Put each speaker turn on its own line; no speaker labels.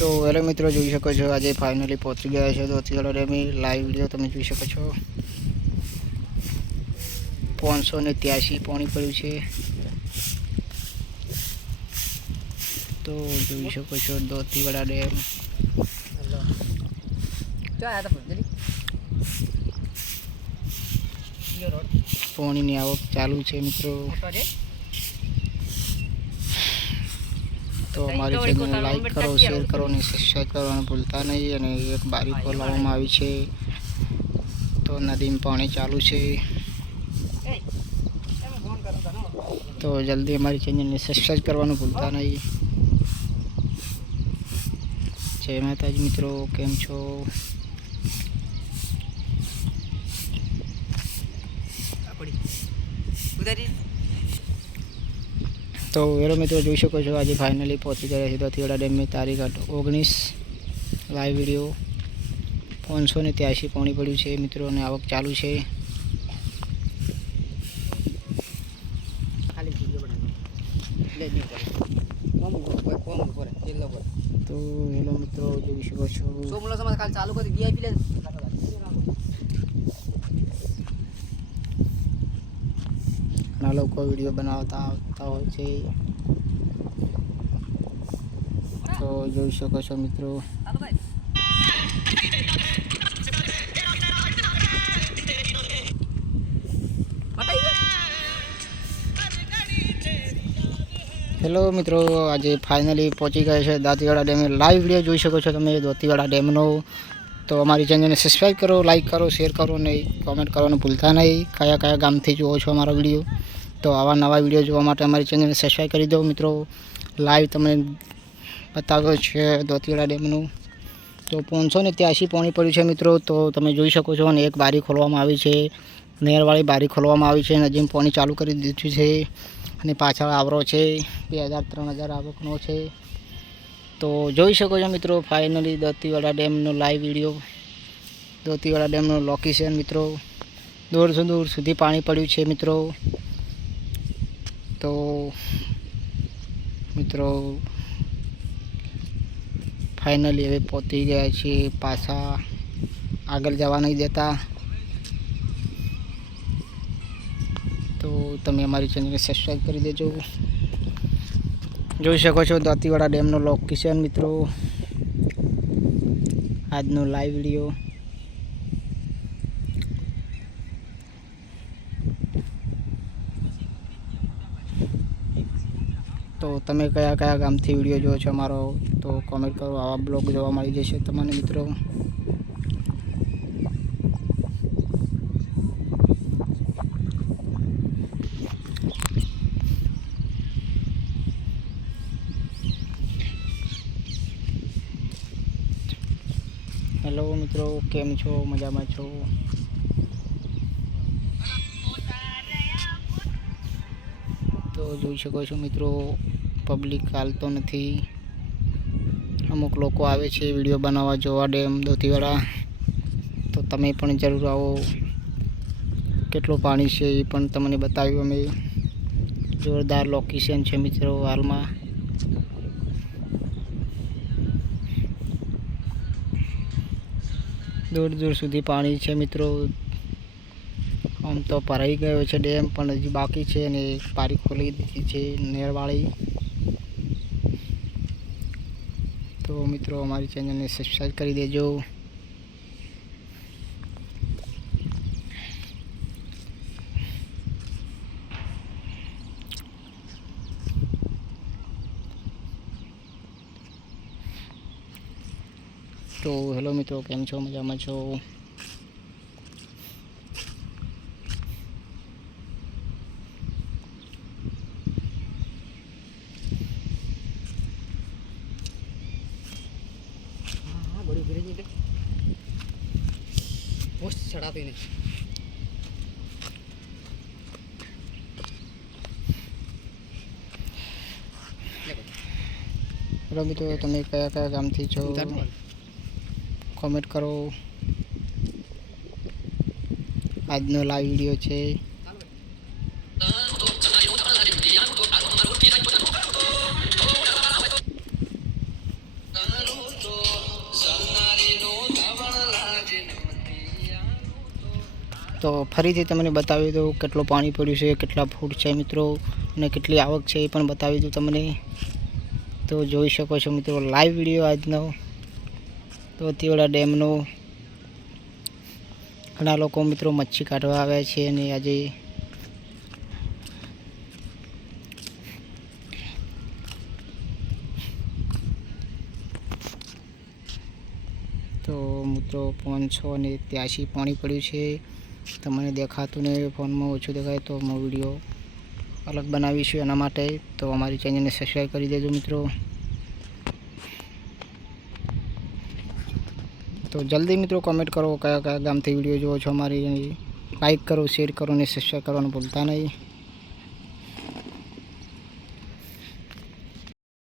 તો હેલો મિત્રો જોઈ શકો છો આજે ફાઇનલી પહોંચી ગયા છે. તો અત્યારે ડેમી લાઈવ વીડિયો તમે જોઈ શકો છો. પાંચસો ને ત્યાસી પાણી પડ્યું છે. તો જોઈ શકો છો દોતીવાડા ડેમ. પાણીની આવક ચાલુ છે મિત્રો. તો અમારી ચેનલને લાઈક કરો શેર કરો અને સબસ્ક્રાઈબ કરવાનું ભૂલતા નહીં અને એક બારી ખોલાવવામાં આવી છે. તો નદીમાં પાણી ચાલુ છે. તો જલ્દી અમારી ચેનલને સબસ્ક્રાઈબ કરવાનું ભૂલતા નહીં. જય માતાજી મિત્રો કેમ છો? તો હેલો મિત્રો જોઈ શકો છો આજે ફાઇનલી પહોંચી ગયા છે દોતીવાડા ડેમની તારીખ ઓગણીસ. લાઈવ વીડિયો પાંચસો ને ત્યાસી પાણી પડ્યું છે મિત્રો અને આવક ચાલુ છે. તો હેલો મિત્રો જોઈ શકો છો.
ચાલુ કરી
ઘણા લોકો વીડિયો બનાવતા આવતા હોય છે. તો જોઈ શકો છો મિત્રો. હેલો મિત્રો, આજે ફાઇનલી પહોંચી ગયા છે દાંતીવાડા ડેમે. લાઈવ વીડિયો જોઈ શકો છો તમે દાંતીવાડા ડેમનો. તો અમારી ચેનલને સબસ્ક્રાઈબ કરો લાઈક કરો શેર કરો અને કોમેન્ટ કરવાનું ભૂલતા નહીં. કયા કયા ગામથી જુઓ છો અમારો વીડિયો? તો આવા નવા વીડિયો જોવા માટે અમારી ચેનલને સબસ્ક્રાઈબ કરી દો. મિત્રો લાઈવ તમને બતાવ્યો છે દોતીવાડા ડેમનું. તો પાંચસો ને ત્યાસી પાણી પડ્યું છે મિત્રો. તો તમે જોઈ શકો છો અને એક બારી ખોલવામાં આવી છે. નહેરવાળી બારી ખોલવામાં આવી છે અને નજીમ પાણી ચાલુ કરી દીધું છે. અને પાછળ આવરો છે. બે હજાર, ત્રણ હજાર આવકનો છે. તો જોઈ શકો છો મિત્રો ફાઇનલી દોતીવાડા ડેમનો લાઈવ વીડિયો. દોતીવાડા ડેમનું લોકેશન મિત્રો. દૂર દૂર સુધી પાણી પડ્યું છે મિત્રો. તો મિત્રો ફાઇનલી હવે પહોંચી ગયા છીએ પાછા. આગળ જવા નહીં દેતા. તો તમે અમારી ચેનલને સબસ્ક્રાઈબ કરી દેજો. જોઈ શકો છો દાંતીવાડા ડેમનો લોકેશન મિત્રો. આજનો લાઈવ વીડિયો તો તમે કયા કયા ગામથી વીડિયો જોવો છો અમારો? તો કોમેન્ટ કરો, આવા બ્લોગ જોવા મળી જશે તમને મિત્રો. હેલો મિત્રો, કેમ છો? મજામાં છો? તો જોઈ શકો છો મિત્રો પબ્લિક હાલતો નથી. અમુક લોકો આવે છે વીડિયો બનાવવા જોવા ડેમ દોતીવાળા તો તમે પણ જરૂર આવો. કેટલું પાણી છે એ પણ તમને બતાવ્યું અમે. જોરદાર લોકેશન છે મિત્રો હાલમાં. દૂર દૂર સુધી પાણી છે મિત્રો. આમ તો ભરાઈ ગયો છે ડેમ, પણ હજી બાકી છે અને પારી ખોલી દીધી છે નેરવાળી. તો મિત્રો, અમારી ચેનલને સબસ્ક્રાઈબ કરી દેજો. તો હેલો મિત્રો, કેમ છો? મજામાં છો?
બડી નીકળે પોસ્ટ ચડાતી નહીં
હેલો મિત્રો તમે કયા કયા ગામથી છો? કોમેન્ટ કરો. આજનો લાઈવ વીડિયો છે. ફરીથી તમને બતાવી દઉં કેટલું પાણી પડ્યું છે, કેટલા ફૂટ છે મિત્રો, અને કેટલી આવક છે એ પણ બતાવી દઉં તમને. તો જોઈ શકો છો મિત્રો લાઈવ વીડિયો આજનો. તો દોતીવાડા ડેમનો ઘણા લોકો મિત્રો મચ્છી કાઢવા આવ્યા છે અને આજે તો મિત્રો પાંચસો અને ત્યાંસી પાણી પડ્યું છે. તમને દેખાતું ને ફોનમાં, ઓછું દેખાય તો હું વીડિયો અલગ બનાવીશું એના માટે. તો અમારી ચેનલને સબસ્ક્રાઈબ કરી દેજો મિત્રો. તો જલ્દી મિત્રો કોમેન્ટ કરો કયા કયા ગામથી વીડિયો જુઓ છો અમારી. લાઈક કરો શેર કરો અને સબસ્ક્રાઈબ કરવાનું ભૂલતા નહીં.